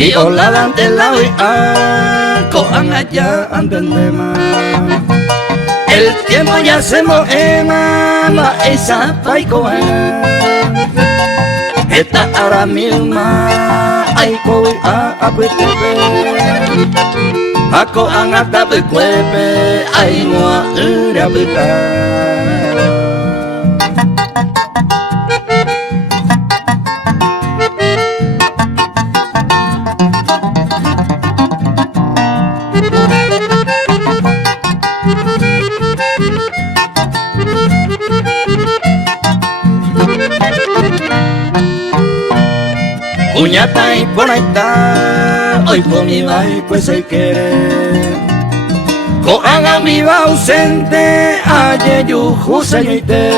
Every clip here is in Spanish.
y hola ante la ko ang allá andendema. El tiempo ya se moema, ma esa paiko esta ahora misma ay ko apetepe. Ako ang atapekwepe ay mo urabita. Uñata y por ahí está, hoy con mi vai pues hay querer. Koan a mi va ausente, aye yuju señoite.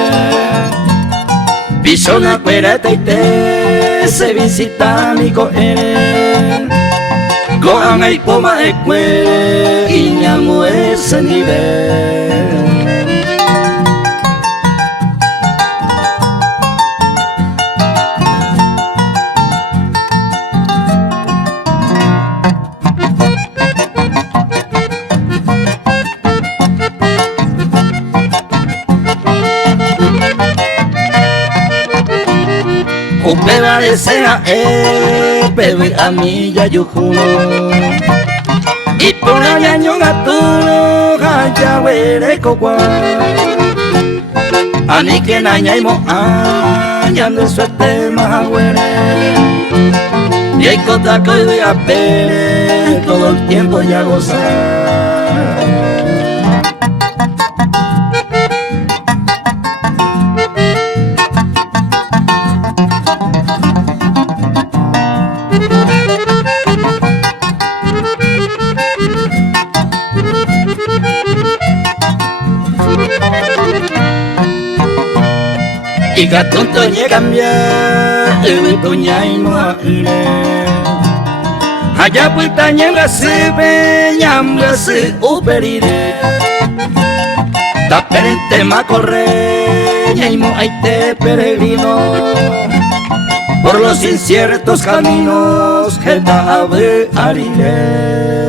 Pisona cuereta y te, se visita mi coere. Koan ay poma de cue, y ñamo ese nivel. Upeba desea bebe a mi ya yujuno y por allá ñongaturo gaya were kokwa ani que naña y mo añando suerte mahawere y hay cota que de apere todo el tiempo ya gozar. Y gatunto llega cambia, tuña y no allá puta ñanga se ve, ñanga se uperire. Taperente ma corre, ñaimo ay te peregrino por los inciertos caminos que ta ave arire.